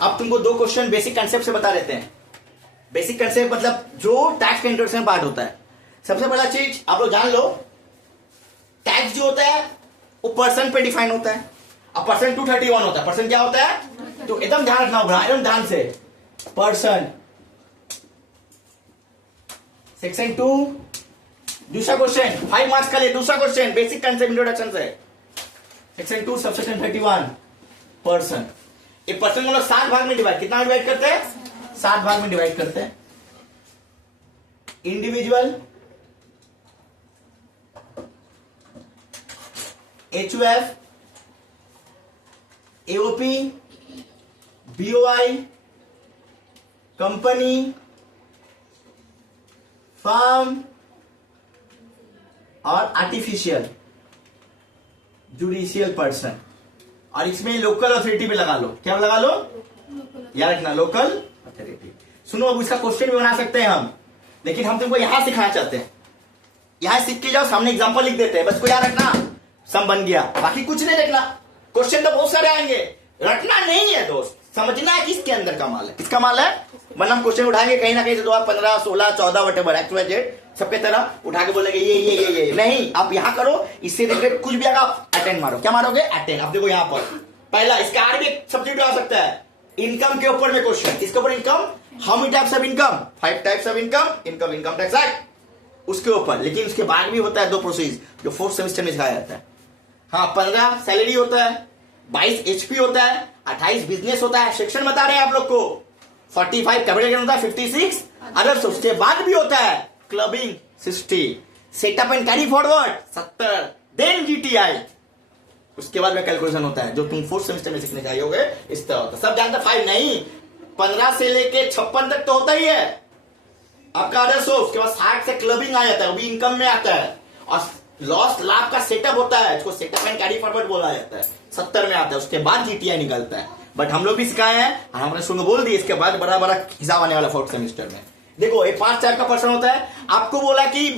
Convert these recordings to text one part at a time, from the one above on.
अब तुमको दो क्वेश्चन बेसिक कंसेप्ट से बता देते हैं। बेसिक कंसेप्ट मतलब जो टैक्स का इंट्रोडक्शन पार्ट होता है। सबसे पहला चीज आप लोग जान लो, टैक्स जो होता है वो पर्सन पे डिफाइन होता है। अब पर्सन 231 होता है। पर्सन क्या होता है? तो एकदम ध्यान रखना होगा, एकदम ध्यान से। पर्सन सेक्शन 2 दूसरा क्वेश्चन 5 मार्क्स का लिए दूसरा क्वेश्चन बेसिक कंसेप्ट इंट्रोडक्शन से। Section 2 subsection 31 person. ये पर्सन को 7 भाग में डिवाइड, कितना डिवाइड करते हैं? 7 भाग में डिवाइड करते हैं। Individual, HUF, AOP, BOI, company, firm और आर्टिफिशियल जुडिशियल पर्सन। और इसमें लोकल अथॉरिटी पे लगा लो। क्या लगा लो? याद रखना, लोकल अथॉरिटी। सुनो, अब इसका क्वेश्चन भी बना सकते हैं हम, लेकिन हम तुमको यहां सिखाना चाहते हैं। यहां सीख के जाओ, सामने एग्जांपल लिख देते हैं, बस को याद रखना, सब बन गया। बाकी कुछ नहीं देखना, क्वेश्चन तो बहुत सारे आएंगे, रटना नहीं है दोस्त, समझना है कि इसके अंदर का माल है। किसका माल है? वरना हम क्वेश्चन उठाएंगे कहीं ना कहीं से, 2 15 16 14 वटेवर एक्चुअल सबके तरह उठा के बोलेंगे ये नहीं। आप यहां करो, इससे रिलेटेड कुछ भी आएगा आप अटेंड मारो। क्या मारोगे? अटेंड। आप देखो यहां पर पहला, इसका आर भी एक सब्जेक्ट आ सकता है, इनकम के ऊपर में क्वेश्चन। इसके ऊपर income, how many types of income? 5 types of income, income tax act, उसके ऊपर। लेकिन उसके बाद भी होता है 2 प्रोसेस जो 4th सेमेस्टर में सिखाया जाता है। हाँ, 15 सैलरी होता है, 22 HP होता है, 28 बिजनेस होता है। सेक्शन बता रहे हैं आप लोग को। 45 कैपिटल गेन होता है, 56 अदर्स। उसके बाद भी होता है clubbing 60, setup and carry forward 70, then GTI। उसके बाद में कैलकुलेशन होता है जो तुम 4th सेमेस्टर में सीखने चाहिए होगे। इस तरह होता है। सब जानते 5 नहीं, 15 से लेके 56 तक तो होता ही है आपका आदर्श हो। उसके बाद 60 से क्लबिंग आ जाता है, वो भी इनकम में आता है। और लॉस लाभ का सेटअप होता है, इसको सेटअप एंड कैरी फॉरवर्ड बोला जाता है, 70 में आता है। उसके बाद GTI निकलता है। बट हम लोग भी सिखाए हैं, हमने सुन बोल दी। इसके बाद बड़ा बड़ा हिसाब आने वाला 4th सेमेस्टर में। देखो, ये 5 टाइप का पर्सन होता है। आपको बोला कि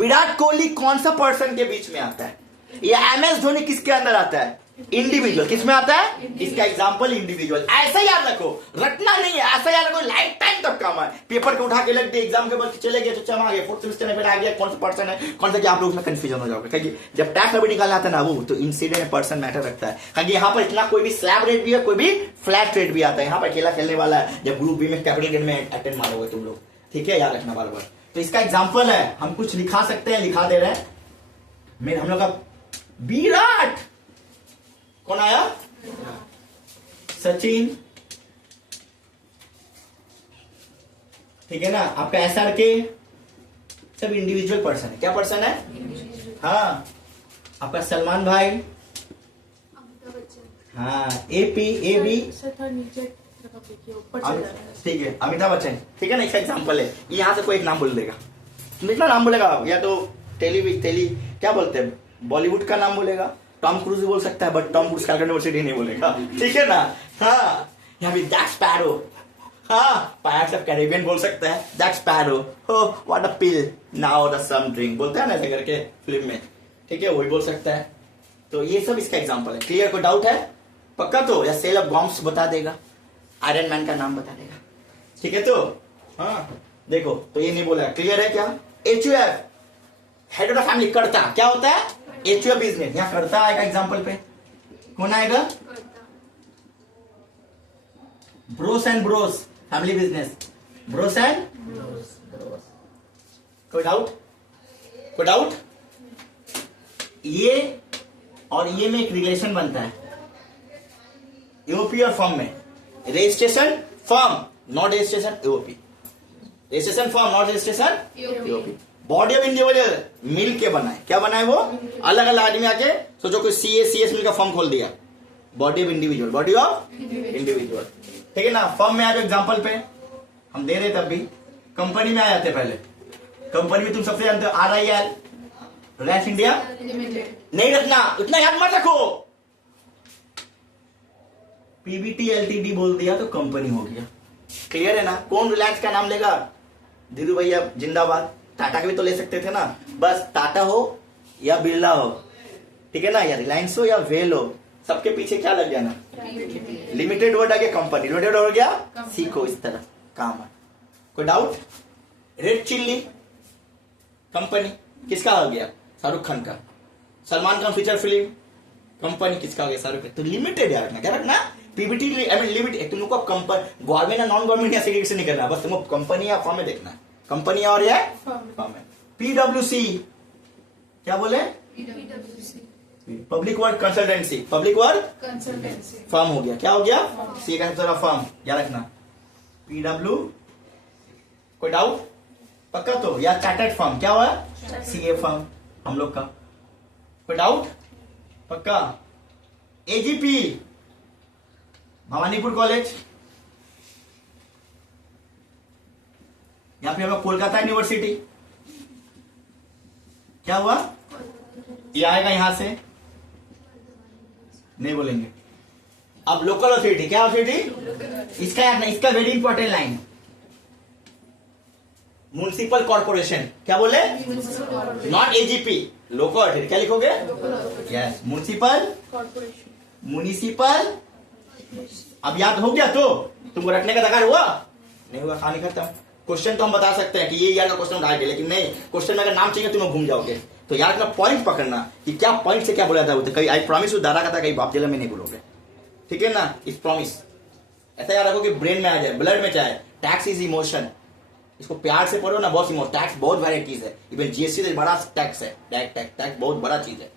विराट कोहली कौन सा पर्सन के बीच में आता है, या MS धोनी किसके अंदर आता है? इंडिविजुअल। किस में आता है? इसका एग्जांपल इंडिविजुअल। ऐसा याद रखो, रटना नहीं है, ऐसा याद रखो, लाइफ टाइम तक काम है। पेपर को उठा के लग दे, एग्जाम के बाद चले गए तो चमा गए, 4th सेमेस्टर में फिर आ गया कौन सा पर्सन है कौन सा, क्या आप लोग उसमें कंफ्यूजन हो जाओगे। क्योंकि जब टैक्स अभी निकालना आता है ना, वो तो इंसिडेंट पर्सन मैटर रखता है। क्योंकि यहाँ पर इतना कोई भी स्लैब रेट भी है, कोई भी फ्लैट रेट भी आता है। यहाँ पर अकेला खेलने वाला है। जब ग्रुप बी में कैपिटल गेन में अटेंड मारोगे तुम लोग, ठीक है, याद रखना बार बार। तो इसका एग्जाम्पल है, हम कुछ लिखा सकते हैं, लिखा दे रहे हैं। मेरे हम लोग का विराट, कौन आया? सचिन, ठीक है ना। आपका SRK सब इंडिविजुअल पर्सन है। क्या पर्सन है? हाँ। आपका सलमान भाई, हाँ। AP AB, ठीक है, अमिताभ बच्चन, ठीक है ना। इसका एग्जाम्पल है। यहां से कोई एक नाम बोल देगा, कितना नाम बोलेगा, या तो टेली क्या बोलते हैं, बॉलीवुड का नाम बोलेगा। टॉम क्रूज बोल सकता है, but Tom Cruise Calcutta university नहीं बोलेगा, ठीक है ना। हाँ, यहाँ भी जैक स्पैरो, हाँ, पायरेट्स ऑफ कैरिबियन बोल सकता है, जैक स्पैरो, हो what a pill now the some drink, बोलता है ना ऐसे करके फिल्म में, ठीक है, वही बोल सकता है। तो ये सब इसका एग्जांपल है। क्लियर? कोई डाउट है? पक्का तो? या सेल ऑफ बॉम्ब्स बता देगा, आयरन मैन का नाम बता देगा, ठीक है। तो हाँ, देखो, तो ये नहीं बोला। क्लियर है क्या? HUF head of the family, करता क्या होता है? HUF business. यहाँ करता आएगा एग्जांपल पे, कौन आएगा? Bros and Bros family business, Bros and Bros. कोई डाउट? कोई डाउट? ये और ये में एक रिलेशन बनता है EOP और फर्म में। Registration firm, not registration EOP। Registration firm, not registration EOP। Body of individual मिल के बनाए, क्या बनाए वो? अलग अलग आदमी आके, सोचो कोई CS मिल का फर्म खोल दिया, body of individual, body of individual, ठीक है ना। फर्म में आ जाओ एग्जांपल पे, हम दे रहे तब भी। कंपनी में आ जाते पहले। कंपनी में तुम सबसे जानते हो RIL, रिलायंस इंडिया नहीं रखना, इतना याद मत रखो। PBT LTD बोल दिया तो कंपनी हो गया। क्लियर है ना? कौन रिलायंस का नाम लेगा? धीरू भैया जिंदाबाद। टाटा के भी तो ले सकते थे ना, बस टाटा हो या बिरला हो, ठीक है ना, या रिलायंस हो या वेल हो, सबके पीछे क्या लग गया ना, लिमिटेड वर्ड आ गया, कंपनी लिमिटेड हो गया, सीखो इस तरह काम है। कोई डाउट? रेड चिल्ली कंपनी किसका हो गया? शाहरुख खान का। Salman Khan feature film company किसका हो गया? शाहरुख खान। तो लिमिटेड यार रखना, क्या रखना? PBT limited. तुमको गवर्नमेंट या नॉन गवर्नमेंट या सेग्रीगेशन नहीं करना, बस तुमको कंपनी या फर्म में देखना है, कंपनी और या फर्म है। पीडब्ल्यूसी क्या बोले? Public work consultancy, public work consultancy firm हो गया, क्या हो गया? सी का तरह फर्म, याद रखना पीडब्ल्यू। कोई डाउट? पक्का तो? या चार्टर्ड फर्म क्या हुआ? सीए फर्म हम लोग का। कोई डाउट? पक्का? एजीपी भवानीपुर कॉलेज, या फिर कोलकाता यूनिवर्सिटी, क्या हुआ? ये आएगा यहां से, नहीं बोलेंगे। अब लोकल अथॉरिटी, क्या अथॉरिटी? इसका याद नहीं, इसका very important line, municipal corporation, क्या बोले? Not AGP, local authority. क्या लिखोगे? Yes, municipal municipal. अब याद हो गया तो तुमको रखने का दरकार हुआ? नहीं हुआ, कहानी खत्म। क्वेश्चन तो हम बता सकते हैं कि ये यार का क्वेश्चन उठा के, लेकिन नहीं, क्वेश्चन में अगर नाम चाहिए तुम्हें घूम जाओगे। तो यार अपना पॉइंट पकड़ना कि क्या पॉइंट से क्या बोला था। कहीं आई प्रॉमिस दादा का था, कहीं बाप जिला में नहीं बोलोगे, ठीक है ना? इस प्रॉमिस ऐसा याद रखो कि ब्रेन में आ जाए, ब्लड में जाए। टैक्स इज इमोशन, इसको प्यार से पढ़ो ना, बहुत इमोशन। टैक्स बहुत वैराइटीज है, इवन जीएसटी से बड़ा टैक्स है, टैक्स बहुत बड़ा चीज है।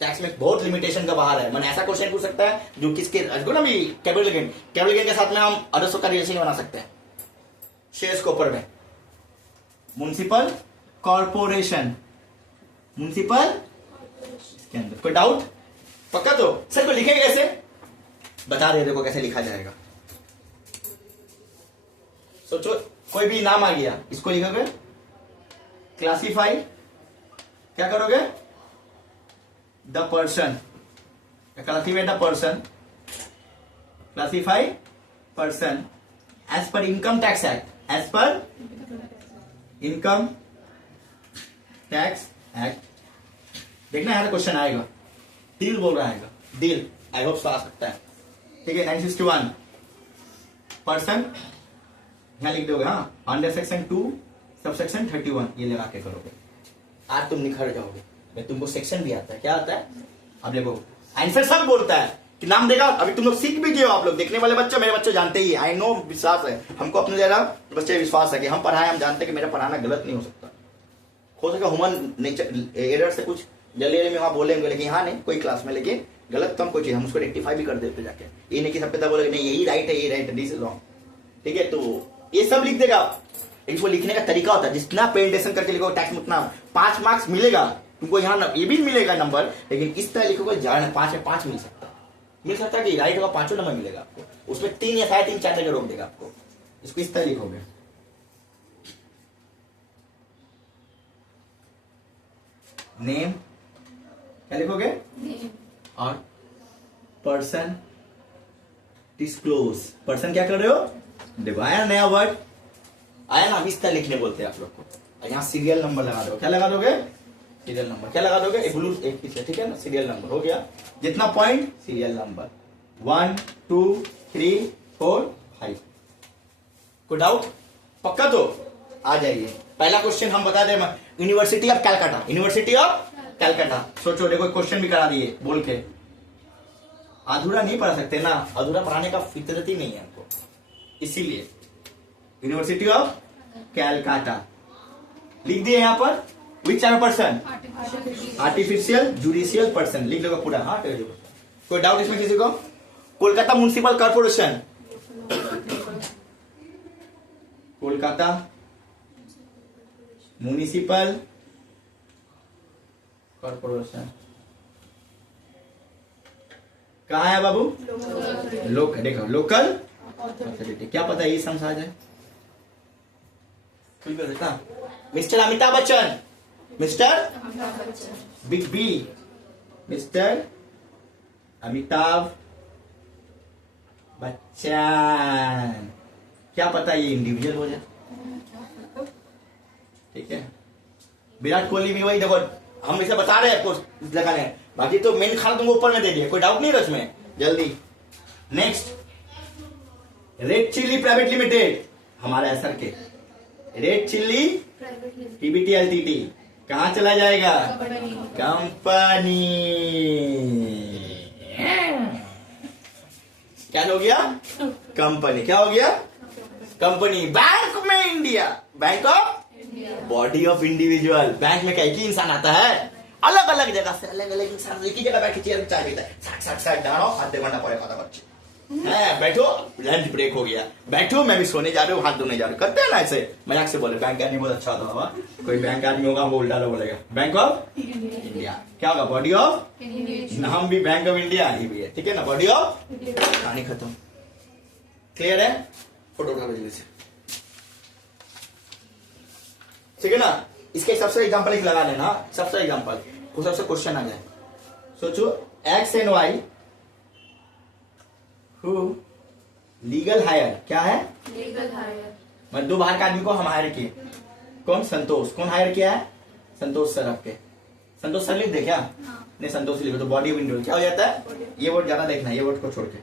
टैक्स में बहुत लिमिटेशन का बाहर है। मैंने ऐसा क्वेश्चन पूछ सकता है जो किसके ना भी कैपिटल गेन के साथ में हम अदर्स का रिलेशन बना सकते हैं। शेयर्स के ऊपर में म्युनिसिपल कॉर्पोरेशन, म्युनिसिपल के अंदर। कोई डाउट? पक्का तो? सर को लिखेगा कैसे? बता रहे देखो कैसे लिखा जाएगा। सोचो कोई भी नाम आ गया, इसको लिखोगे क्लासिफाई, क्या करोगे? The person, classify the person, classify person as per income tax act, as per income tax act. देखना यार क्वेश्चन आएगा, डील बोल रहा है, डील आई होप आ सकता है, ठीक है। 961 पर्सन यहां लिख दोगे, हाँ, अंडर सेक्शन 2 सबसेक्शन 31 ये लगा के करोगे, आज तुम निखर जाओगे। मैं तुमको सेक्शन भी आता है, क्या आता है? अब देखो आंसर सब बोलता है कि नाम देगा। अभी तुम लोग सीख भी गए हो, आप लोग देखने वाले बच्चे, मेरे बच्चे जानते ही, आई नो, विश्वास है हमको अपने जरा बच्चे विश्वास है कि हम पढ़ाए, हम जानते हैं कि मेरा पढ़ाना गलत नहीं हो सकता। हो सके ह्यूमन नेचर एरर से कुछ जल्दी में वहां बोलेंगे, लेकिन यहाँ नहीं कोई क्लास में, लेकिन गलत कम कोई चीज हम उसको रेक्टिफाई भी कर देते जाके। ये नहीं कि सब पिता बोले नहीं यही राइट है, यही राइट है, दिस इज रॉन्ग, ठीक है। तो ये सब लिख देगा। इसको लिखने का तरीका होता है, जितना पेंटेशन करके लिखोगे टैक्स उतना 5 मार्क्स मिलेगा तुमको। यहाँ ये भी मिलेगा नंबर, लेकिन इस तरह लिखोगे ज्यादा 5 में 5 मिल सकता है कि राइट होगा 5 नंबर मिलेगा आपको। उसमें 3 या 3.5 4 जगह रोक देगा आपको। इसको इस तरह लिखोगे, नेम क्या लिखोगे? और पर्सन डिस्क्लोज, पर्सन क्या कर रहे हो? देखो आया नया वर्ड आया ना, इस तरह लिखने बोलते हैं आप लोग को। यहाँ सीरियल नंबर लगा दो, क्या लगा दोगे? Serial number. क्या लगा दोगे? एक ब्लू एक पीछे, ठीक है ना, सीरियल नंबर हो गया। जितना पॉइंट सीरियल नंबर 1 2 3 4 5। कोई डाउट? पक्का तो? आ जाइए। पहला क्वेश्चन हम बता दें, university of Calcutta, university of Calcutta. सोचो देखो क्वेश्चन भी करा दिए बोल के, अधूरा नहीं पढ़ा सकते ना, अधूरा पढ़ाने का फितरत ही नहीं है हमको, इसीलिए यूनिवर्सिटी ऑफ कैलकाटा लिख दिए यहाँ पर। Which are person? Artificial judicial person, लिख लो पूरा। हाँ, कोई डाउट इसमें किसी को? Kolkata municipal corporation, Kolkata municipal corporation कहाँ है बाबू? लोकल। देखो लोकल अथॉरिटी, क्या पता ये समझा जाए। Mister Amitabh Bachchan, mister big B, mister Amitabh Bachchan, क्या पता ये इंडिविजुअल हो जाए, ठीक है। विराट कोहली भी वही, देखो हम इसे बता रहे हैं आपको लगाने, बाकी तो मेन खाना तुमको ऊपर में दे दिया, कोई डाउट नहीं है उसमें। जल्दी next, red chilli private limited, हमारे असर के रेड चिल्ली पीबीटी एलटीटी कहां चला जाएगा? कंपनी। क्या हो गया? कंपनी। क्या हो गया? कंपनी। बैंक में India, bank of body of individual. Bank में कई इंसान आता है, अलग अलग जगह से, अलग अलग इंसान एक ही जगह बैठ के चेयर में चाय पीता है, साठ साठ साठ डालो, आधे घंटा पड़े खाता बच्चे है, बैठो लंच ब्रेक हो गया, बैठो मैं भी सोने जा रहा हूँ, हाथ धोने जा रहा हूँ, करते हैं ना ऐसे, मजाक से बोले। बैंक आदमी बहुत अच्छा होता बाबा, कोई बैंक आदमी होगा वो उल्टा बोलेगा बैंक ऑफ इंडिया। क्या होगा? बॉडी ऑफ, नाम भी बैंक ऑफ इंडिया ही भी है, ठीक है ना, बॉडी ऑफ। कहानी खत्म। क्लियर है? फोटो उठा लीजिए से, ठीक है ना। इसके सबसे एग्जांपल एक लगा लेना, सबसे एग्जांपल को सबसे क्वेश्चन आ जाए। सोचो X and Y who legal heir, क्या है? Legal heir. मतलब दो बाहर के आदमी को हम हायर किए। कौन? संतोष। कौन हायर किया है? संतोष सर। आपके संतोष सर लिख दे क्या? नहीं संतोष लिखो तो बॉडी ऑफ इंडिविजुअल क्या हो जाता है? ये वर्ड ज्यादा देखना, ये वर्ड को छोड़ के,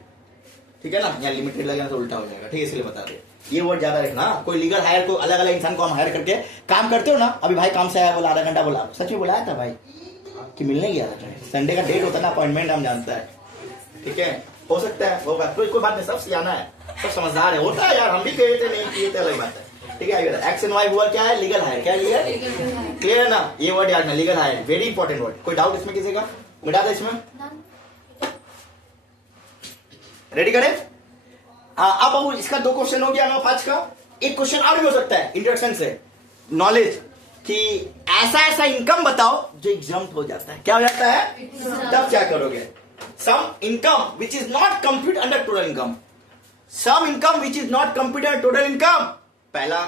ठीक है ना। यहाँ लिमिटेड लगेगा तो उल्टा हो जाएगा, ठीक है, इसलिए बता दे। ये वर्ड ज्यादा रखना। कोई लीगल हायर को, अलग अलग इंसान को हम हायर करके काम करते हो ना। अभी भाई काम से आया, बोला आधा घंटा, बोला सच में बुलाया था भाई कि मिलने गया था, संडे का डेट होता है ना, अपॉइंटमेंट हम जानता है, ठीक है, हो सकता है होगा, कोई बात नहीं, सब सियाना है, सब समझदार है, होता है यार, हम भी किए थे नहीं किए थे, अलग बात है, ठीक है। एक्स एंड वाई हुआ क्या है? Legal heir. क्या लीगल? क्लियर है ना? ये वर्ड याद ना, legal higher, very important word. कोई डाउट इसमें किसी का? मिटा दे इसमें, रेडी करें। अब इसका 2 क्वेश्चन हो गया, 9-5 का। एक क्वेश्चन और भी हो सकता है इंट्रोडक्शन से, नॉलेज, कि ऐसा ऐसा इनकम बताओ जो एग्जम्प्ट हो जाता है। क्या हो जाता है? तब क्या करोगे? Some income which is not compute under total income, some income which is not compute under total income, पहला।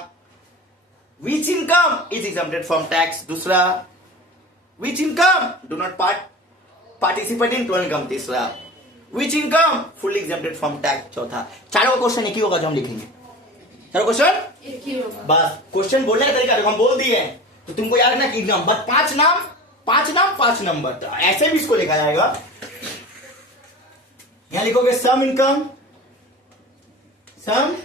Which income is exempted from tax, दूसरा। Which income do not participate in total income, तीसरा। Which income fully exempted from tax, चौथा। चारों का question एक ही होगा जो हम लिखेंगे, चारों क्वेश्चन एक ही होगा। बस क्वेश्चन बोलने का तरीका देखो, हम बोल दिए तो तुमको याद रखना कि नंबर 5 नाम 5 नंबर, तो ऐसे भी इसको लिखा जाएगा। यहां लिखोगे sum income, sum,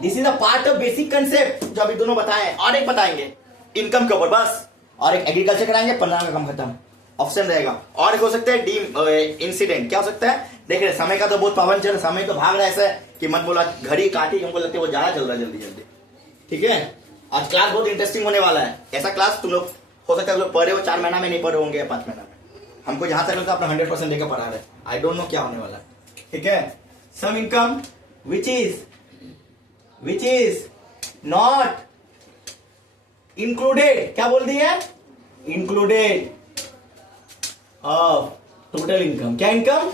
this is a part of basic concept जो अभी दोनों बताए, और एक बताएंगे इनकम के ऊपर बस, और एक एग्रीकल्चर कराएंगे, 15 का काम खत्म, ऑप्शन रहेगा। और एक हो सकता है डी इंसिडेंट। क्या हो सकता है? देख रहे समय का तो बहुत पाबंद चल, समय तो भाग रहा है ऐसा कि मत बोला घड़ी काटी, हमको लगता है वो ज्यादा चल रहा है, जल्दी जल्दी, ठीक है। आज क्लास बहुत इंटरेस्टिंग होने वाला है, ऐसा क्लास तुम लोग हो सकता है लोग पढ़े हो 4 महीना में, नहीं पढ़े होंगे 5 महीना में, हमको जहां तक लगता है अपना 100% लेकर पढ़ा रहे, आई डोंट नो क्या होने वाला है, ठीक है। Some income which is not included, क्या बोल दिया? Included of total income. क्या income?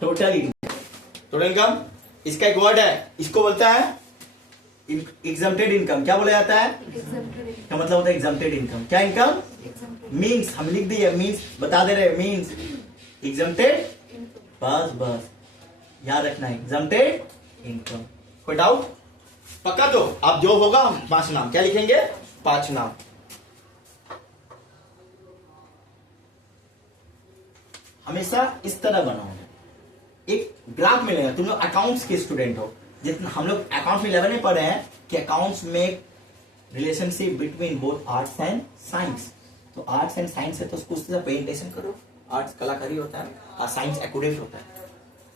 Total income. Total income इसका एक वर्ड है, इसको बोलता है एग्जम्प्टेड इनकम। क्या बोला जाता है? क्या मतलब होता है एग्जम्प्टेड इनकम? क्या इनकम? मीन्स, हम लिख दिए मीन्स, बता दे रहे मीन्स एग्जम्प्टेड, बस याद रखना है एग्जम्प्टेड इनकम। कोई डाउट? पक्का? तो अब जो होगा 5 नाम, क्या लिखेंगे? 5 नाम। हमेशा इस तरह बनाओगे, एक ग्राफ मिलेगा। तुम लोग अकाउंट्स के स्टूडेंट हो, जितना हम लोग अकाउंट्स में 11 में पढ़े हैं कि अकाउंट्स में relationship between both arts and science. तो आर्ट्स एंड साइंस है तो उसको प्रेजेंटेशन करो। आर्ट्स कलाकारी होता है और साइंस एक्यूरेट होता है।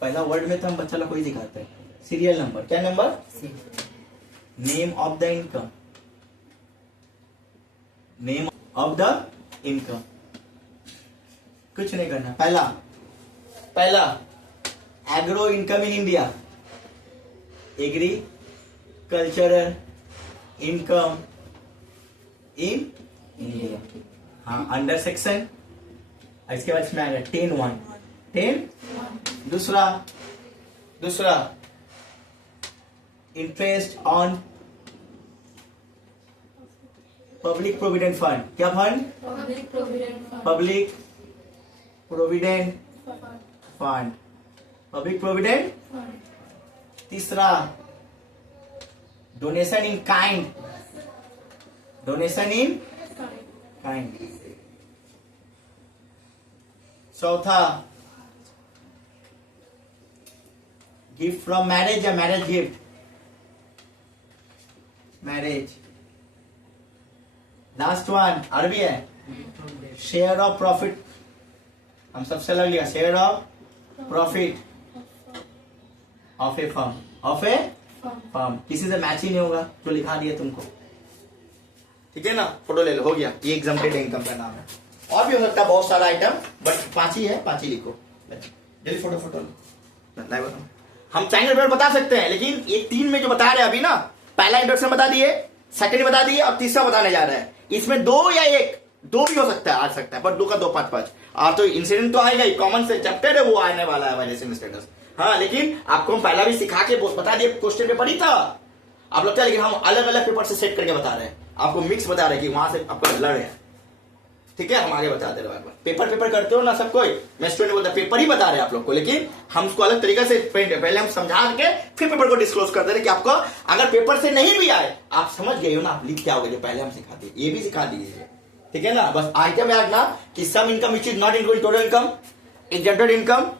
पहला वर्ड में तो हम बच्चा लोग को ही दिखाते हैं, सीरियल नंबर। क्या number? Name of the income, name of the income, कुछ नहीं करना। पहला agro income in India, agricultural income in India. हाँ, अंडर सेक्शन, इसके बाद इसमें आएगा 10(1). दूसरा interest on public provident fund. क्या fund? Public provident fund, public provident. तीसरा डोनेशन इन काइंड, चौथा गिफ्ट फ्रॉम मैरिज या marriage gift, marriage. Last one अरबी है, शेयर ऑफ प्रॉफिट, हम सबसे अलग लिया, share of profit of A firm, of A firm. किसी से मैच ही नहीं होगा जो लिखा दिया तुमको, ठीक है ना। फोटो ले लो, हो गया, ये एग्जाम्पटेड इनकम का नाम है। और भी हो सकता है बहुत सारा आइटम, बट 5 ही है, 5 ही लिखो जल्दी। फोटो फोटो लो, हम चाइनीज पेपर बता सकते हैं, लेकिन ये 3 में जो बता रहे हैं अभी ना, पहला इंट्रोडक्शन बता दिए, सेकंड बता दिए, और तीसरा बताने जा रहे हैं। इसमें 2 या 1, 2 भी हो सकता है, आ सकता है, पर 2 का 2 5 तो इंसिडेंट तो आएगा ही, कॉमन से चैप्टर है वो आने वाला है वायलेशन स्टेटस। हाँ, लेकिन आपको हम पहला भी सिखा के बता दिए, क्वेश्चन पेपर ही था आप लगता है, लेकिन हम अलग अलग पेपर से सेट करके बता रहे हैं, आपको मिक्स बता रहे हैं कि वहां से आपको लड़ है, ठीक है। हम आगे बता दे रहे हैं, पेपर करते हो ना सब कोई, मैं स्टूडेंट बोलता पेपर ही बता रहे हैं आप लोग को, लेकिन हम उसको अलग तरीके से पहले हम समझा के फिर पेपर को डिस्क्लोज कर दे रहे कि आपको अगर पेपर से नहीं भी आए, आप समझ गए हो ना, आप लिख के आओगे जो पहले हम सिखाते, ये भी सिखा दीजिए, ठीक है ना। बस आइटम याद ना कि sum income which is not including total income, exempted income,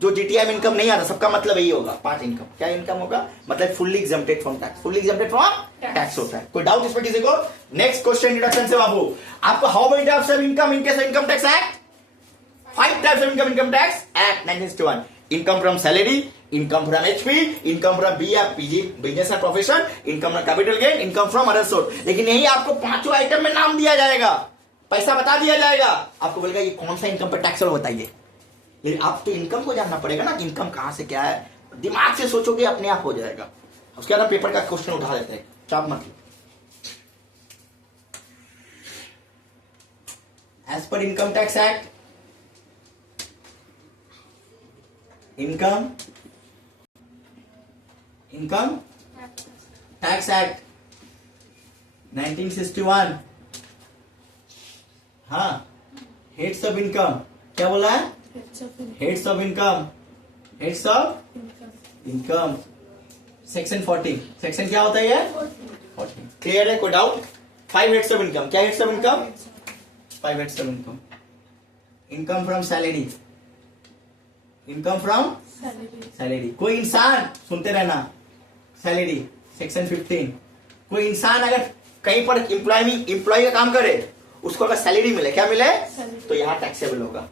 जो जीटीआई में इनकम नहीं आता, सबका मतलब यही होगा 5 इनकम। क्या इनकम होगा, मतलब fully exempted from tax, fully exempted from tax होता है। कोई डाउट इसमें किसी को? नेक्स्ट क्वेश्चन इंट्रोडक्शन से बाबू, आपको how many types of income in case of income tax act? 5 types of income tax act 1961। Income from salary, income from HP, income from B या PG business and profession, income from capital gain, income from other source. लेकिन यही आपको 5 item में नाम दिया जाएगा, पैसा बता दिया जाएगा, आपको बोलेगा ये कौन सा इनकम पर टैक्स है बताइए। लेकिन आप तो इनकम को जानना पड़ेगा ना कि इनकम कहां से क्या है, दिमाग से सोचोगे अपने आप हो जाएगा। उसके बाद पेपर का क्वेश्चन उठा देते हैं, चाप मत। As per income tax act, income tax act 1961, हाँ, हेड्स ऑफ इनकम, क्या बोला है? Heads of income, heads of income section 40, section क्या होता है ये? 40। क्लियर है, कोई डाउट? 5 हेड्स ऑफ इनकम, क्या heads of income? 5 heads of income. Income from salary, income from salary, कोई इंसान, सुनते रहना, सैलरी सेक्शन 15, कोई इंसान अगर कहीं पर एम्प्लॉय का काम करे, उसको अगर सैलरी मिले, क्या मिले, तो यहाँ टैक्सेबल होगा।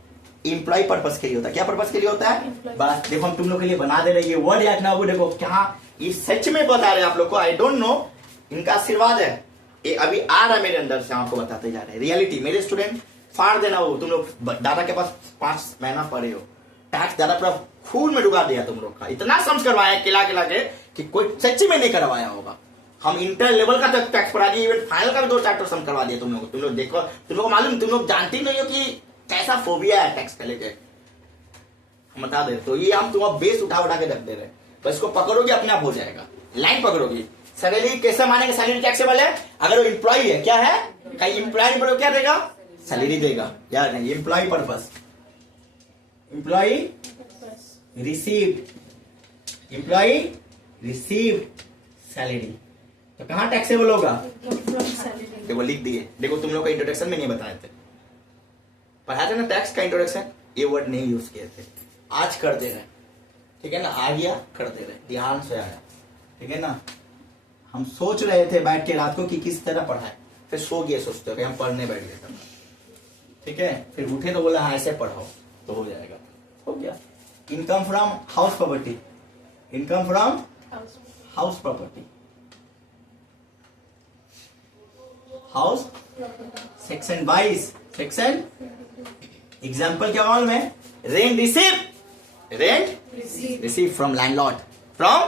एम्प्लॉय पर्पस के लिए होता है, क्या पर्पस के लिए होता है? बस देखो हम तुम लोग के लिए बना दे रहे हैं वर्ड याद ना, वो देखो क्या ये सच में बता रहे हैं आप लोग को, आई डोंट नो, इनका आशीर्वाद है, ये अभी आ रहा है मेरे अंदर से, आपको बताते जा रहे हैं रियलिटी। मेरे स्टूडेंट फाड़ देना, वो तुम लोग दादा के पास 5 महीना पढ़े हो, टैक्स दादा पूरा खून में डुबा दिया तुम लोग का, इतना समझ करवाया किला के कि कोई सच्ची में नहीं करवाया होगा। हम इंटर लेवल का टैक्स पढ़ा दिए, इवन फाइनल का भी 2 चैप्टर सम करवा दिया तुम लोग देखो, तुम लोग को मालूम, तुम लोग जानते नहीं हो कि कैसा फोबिया है टैक्स का लेके, हम बता दे। तो ये हम तुम्हारा बेस उठा के रख दे रहे हैं, बस इसको पकड़ोगे अपने आप हो जाएगा, लाइन पकड़ोगे। सैलरी कैसे मानेंगे सैलरी टैक्सेबल है? अगर वो एम्प्लॉय है, क्या है, कहीं एम्प्लॉय पर क्या देगा? सैलरी देगा, याद नहीं, employ purpose, employ received, employ received salary, तो कहां टैक्सेबल होगा? देखो लिख दिए, देखो तुम लोग का इंट्रोडक्शन में नहीं बताए थे, पढ़ाते ना टैक्स का इंट्रोडक्शन, ये वर्ड नहीं यूज किए थे, आज कर दे रहे, ठीक है ना, आ गया कर दे रहे, ध्यान से आया, ठीक है ना। हम सोच रहे थे बैठ के रात को कि किस तरह पढ़ाए, फिर सो गए सोचते हो कि हम पढ़ने बैठ गए, ठीक है, फिर उठे तो बोला हाँ ऐसे पढ़ाओ तो हो जाएगा, हो गया। Income from house property, income from house property, house section 22, section example क्या मालूम है? Rent receive from landlord, from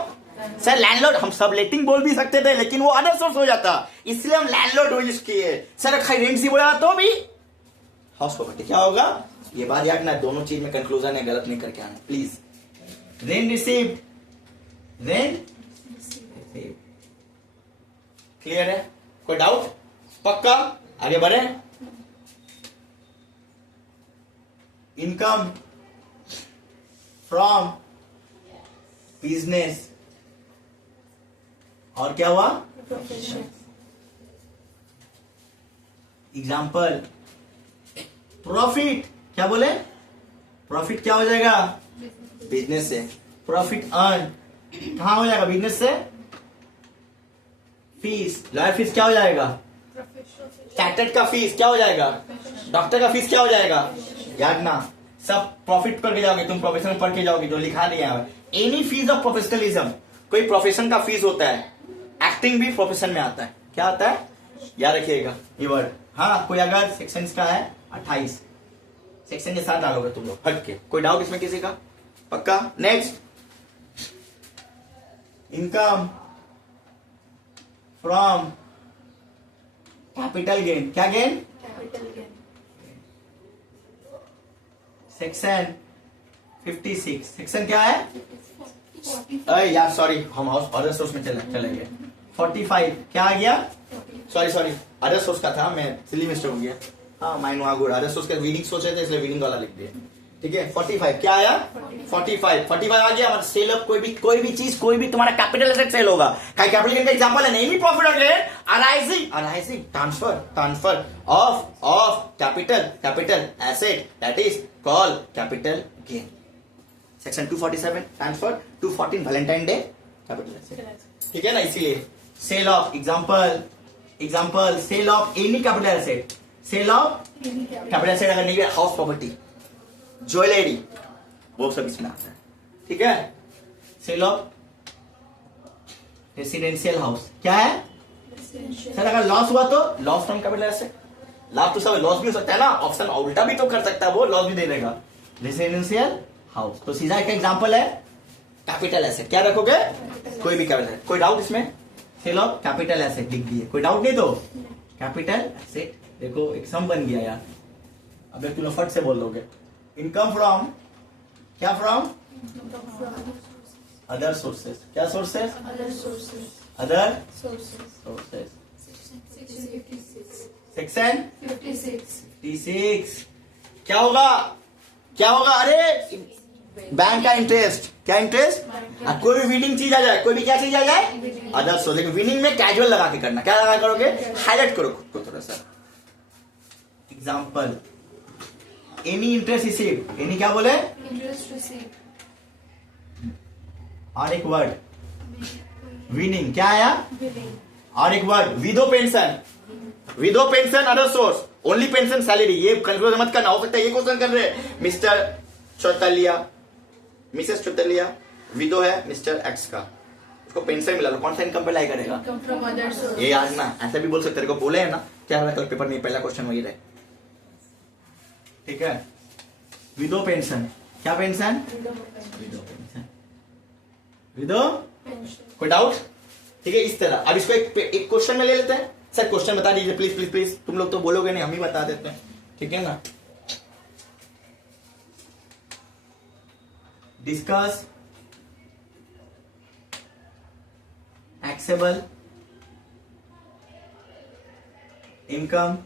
sir landlord, हम सबलेटिंग बोल भी सकते थे लेकिन वो अदर सोर्स हो जाता, इसलिए हम लैंडलॉर्ड यूज किए। सर रेंट सी बोला तो भी हाउस प्रॉपर्टी क्या होगा? ये बात याद ना, दोनों चीज में कंक्लूजन है, गलत नहीं करके आना प्लीज। रेंट रिसीव, क्लियर है, कोई डाउट? पक्का, आगे बढ़े। इनकम फ्रॉम बिजनेस, और क्या हुआ? एग्जाम्पल प्रॉफिट, क्या बोले? प्रॉफिट क्या हो जाएगा? बिजनेस से। प्रॉफिट अर्न कहां हो जाएगा? बिजनेस से। फीस, लॉयर फीस क्या हो जाएगा? चार्टर्ड का फीस क्या हो जाएगा? डॉक्टर का फीस क्या हो जाएगा? याद ना, सब प्रॉफिट करके जाओगे तुम, प्रोफेशनल पढ़ के जाओगे जो लिखा दिया है। एनी फीस ऑफ प्रोफेशनलिज्म, कोई प्रोफेशन का फीस होता है। एक्टिंग भी प्रोफेशन में आता है। क्या आता है? याद रखिएगा ये वर्ड। हाँ, कोई अगर सेक्शन का है 28 सेक्शन के साथ डालोगे तुम लोग हट के। कोई डाउट इसमें किसी का? पक्का? Next, income from capital gain. क्या gain? Capital gain. Section 56। Section क्या है? अरे यार सॉरी, हम हाउस अदर सोर्स में चले गए। 45 क्या आ गया? सॉरी अदर सोर्स का था, मैं सिली मिस्टेक हो गया। हाँ, माइंड वहां गुड। अदर सोर्स का वीनिंग सोच रहे थे इसलिए वीनिंग वाला लिख दिया। ठीक है, 45 क्या आया? 45 आ गया। मतलब सेल ऑफ कोई भी चीज, कोई भी तुम्हारा कैपिटल एसेट सेल होगा। कैपिटल गेन का एग्जांपल है, नहीं प्रॉफिट और gain arising transfer of capital asset that is called capital gain. Section 247 transfer, 214 Valentine day capital asset. ठीक है ना, इसीलिए sale of example sale of any capital asset. Sale of capital asset अगर नहीं है, हाउस प्रॉपर्टी, ज्वेलरी, वो सब इसमें आता है। ठीक है, सेल ऑफ रेसिडेंशियल हाउस क्या है? सर अगर लॉस हुआ तो लॉस फ्रॉम कैपिटल एसेट। लाभ तो सब लॉस भी हो सकता है ना, ऑप्शन उल्टा भी तो कर सकता है, वो लॉस भी दे देगा। रेसिडेंशियल हाउस तो सीधा एक एग्जांपल है कैपिटल एसेट। क्या रखोगे? कोई भी कैपिटल। कोई डाउट इसमें? सेल ऑफ कैपिटल एसेट लिख दिए, कोई डाउट नहीं तो कैपिटल एसेट। देखो एक सम बन गया यार, अब तुम लोग फट से बोल दोगे। इनकम फ्रॉम क्या? From other sources. क्या सोर्सेस? Other sources. सेक्शन 56 क्या होगा? अरे बैंक का इंटरेस्ट। क्या इंटरेस्ट? कोई भी विनिंग चीज आ जाए, कोई भी क्या चीज आ जाए? Other source. लेकिन विनिंग में कैजुअल लगा के करना। क्या लगा करोगे? हाईलाइट करो खुद को थोड़ा सा। Example, any interest receive. Any क्या बोले? Interest receive. और एक वर्ड विनिंग क्या आया? बिलिंग। और एक word widow pension other source, only pension salary. ये कंफ्यूज मत करना, हो सकता है ये क्वेश्चन कर रहे मिस्टर चौतलिया, मिसेस चौतलिया, विदो है मिस्टर एक्स का, उसको पेंशन मिला लो, कौन सा इनकम पे लाई करेगा? Income from other source. ये याद ना, ऐसा भी बोल सकते, को बोले है ना क्या कल पेपर में पहला क्वेश्चन वही रहे। ठीक है, विदो पेंशन। क्या पेंशन? विदो पेंशन। कोई डाउट? ठीक है, इस तरह। अब इसको एक क्वेश्चन में ले लेते हैं। सर क्वेश्चन बता दीजिए प्लीज। तुम लोग तो बोलोगे नहीं, हम ही बता देते हैं। ठीक है ना। Discuss taxable income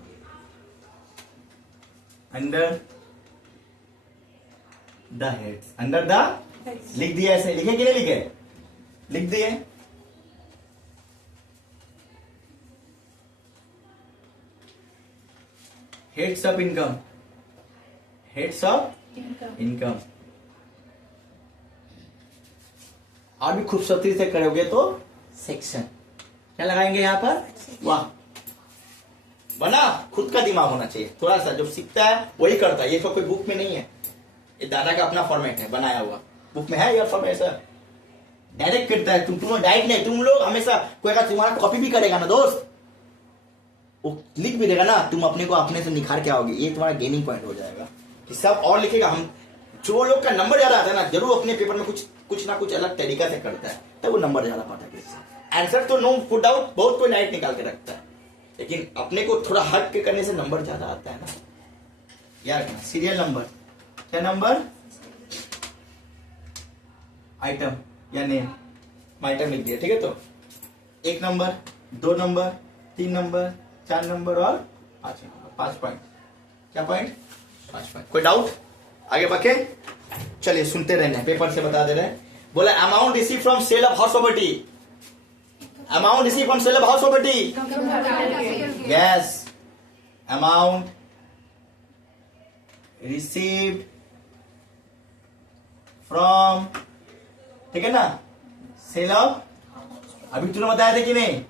under the heads. Under the लिख दिया, ऐसे लिखे कि नहीं लिखे? लिख दिए। Heads of income, heads of income. और भी खूबसूरती से करोगे तो सेक्शन क्या लगाएंगे यहां पर? वाह, बना। खुद का दिमाग होना चाहिए थोड़ा सा, जो सीखता है वही करता है। ये तो कोई बुक में नहीं है, ये दादा का अपना फॉर्मेट है बनाया हुआ। बुक में है यह फॉर्मेट सर, डायरेक्ट करता है। तुम लोग डायरेक्ट नहीं, तुम लोग हमेशा कोई अगर तुम्हारा कॉपी भी करेगा ना दोस्त, वो लिख भी देगा ना, तुम अपने को अपने से निखार के आओगे। ये तुम्हारा गेनिंग पॉइंट हो जाएगा कि सब और लिखेगा। हम जो लोग का नंबर ज्यादा आता है ना, जरूर अपने पेपर में कुछ ना कुछ अलग तरीका से करता है, तब वो नंबर ज्यादा पाता है। आंसर तो नो पुट आउट बहुत कोई डायरेक्ट निकाल के रखता है, लेकिन अपने को थोड़ा हट के करने से नंबर ज्यादा आता है ना यार। सीरियल नंबर, क्या नंबर? आइटम या नेम, आइटम लिख दिया। ठीक है, तो 1 नंबर, 2 नंबर, 3 नंबर, 4 नंबर और 5 नंबर। 5 पॉइंट। क्या पॉइंट? 5 पॉइंट। कोई डाउट? आगे बढ़े, चलिए सुनते रहने, पेपर से बता दे रहे हैं। बोला amount receive from sale of house property. Amount receive from sale of house property. Yes, amount received from, ठीक है ना, सेल ऑफ, अभी तूने बताया था कि नहीं,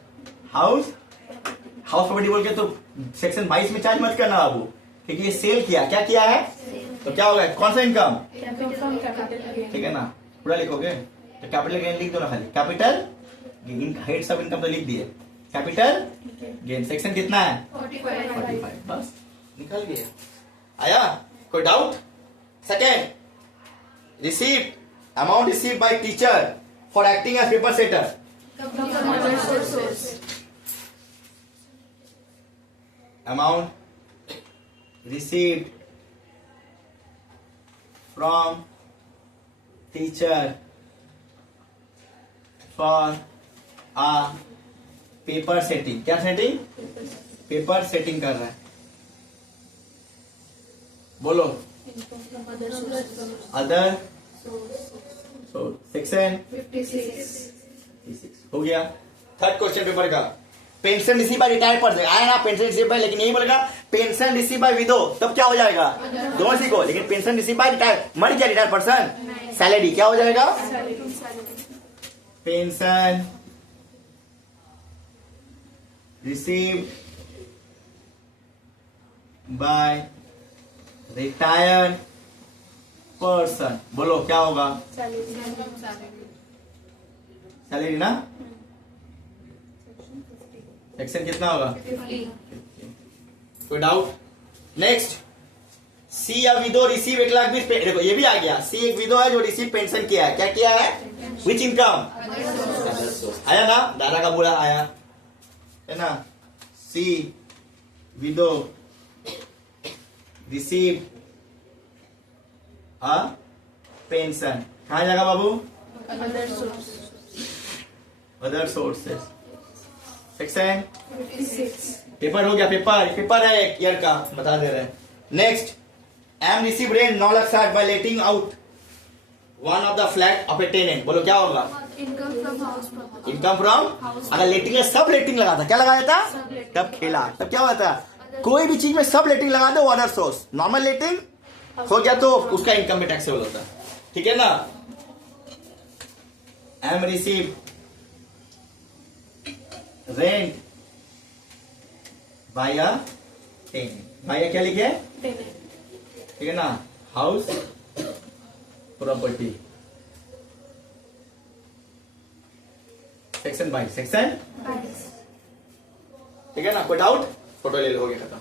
हाउस प्रॉपर्टी बोल के तो सेक्शन 22 में चार्ज मत करना बाबू, क्योंकि ये सेल किया, क्या किया है, तो क्या होगा, कौन सा इनकम, From capital gain. ठीक है ना, पूरा लिखोगे तो कैपिटल गेन लिख दो ना, खाली capital gain, heads of income तो लिख दिए, कैपिटल गेन, सेक्शन कितना है 45. 45, बस निकल गया। आया कोई doubt? Second, received, amount received by teacher for acting as paper setter, From other source. amount received from teacher for a paper setting, क्या सेटिंग, पेपर सेटिंग कर रहा है, बोलो, Income from other sources. Other section 56. हो गया। Third question paper का, pension receive by retired person, आया ना पेंशन रिसीव बाय, लेकिन यही बोलेगा पेंशन रिसीव बाय विडो, तब क्या हो जाएगा, दोनों सीखो, लेकिन पेंशन रिसीव बाय रिटायर्ड, मर गया रिटायर्ड पर्सन, सैलरी क्या हो जाएगा, pension receive by retired person, बोलो क्या होगा, सैलरी ना, सेक्शन कितना होगा, 50. कोई डाउट? नेक्स्ट, सी या विदो रिसीव 1,20,000, देखो ये भी आ गया, सी एक विदो है जो रिसीव पेंशन किया है, क्या किया है, विच इनकम, आया ना, दादा का बुरा आया है ना, सी विदो रिसीव अ पेंशन, कहा जाएगा बाबू, Other source. Other sources, section 56. Paper हो गया, पेपर है एक ईयर का, बता दे रहे हैं। Next, M receive rent 9,60,000 by letting out one of the flat of a tenant, बोलो क्या होगा, Income from house property. Income from, अगर लेटिंग में सब लेटिंग लगा था, क्या लगाया था, तब खेला, तब क्या हुआ था, कोई भी चीज में सब लेटिंग लगा दो, अदर सोर्स, नॉर्मल लेटिंग हो गया तो उसका इनकम में टैक्सेबल होता है, ठीक है ना। एम रिसीव रेंट बाय अ टेनेंट, बाय क्या लिखे, ठीक है ना, हाउस प्रॉपर्टी, सेक्शन 22, सेक्शन, ठीक है ना, कोई डाउट, फोटो ले लो, हो गया खत्म।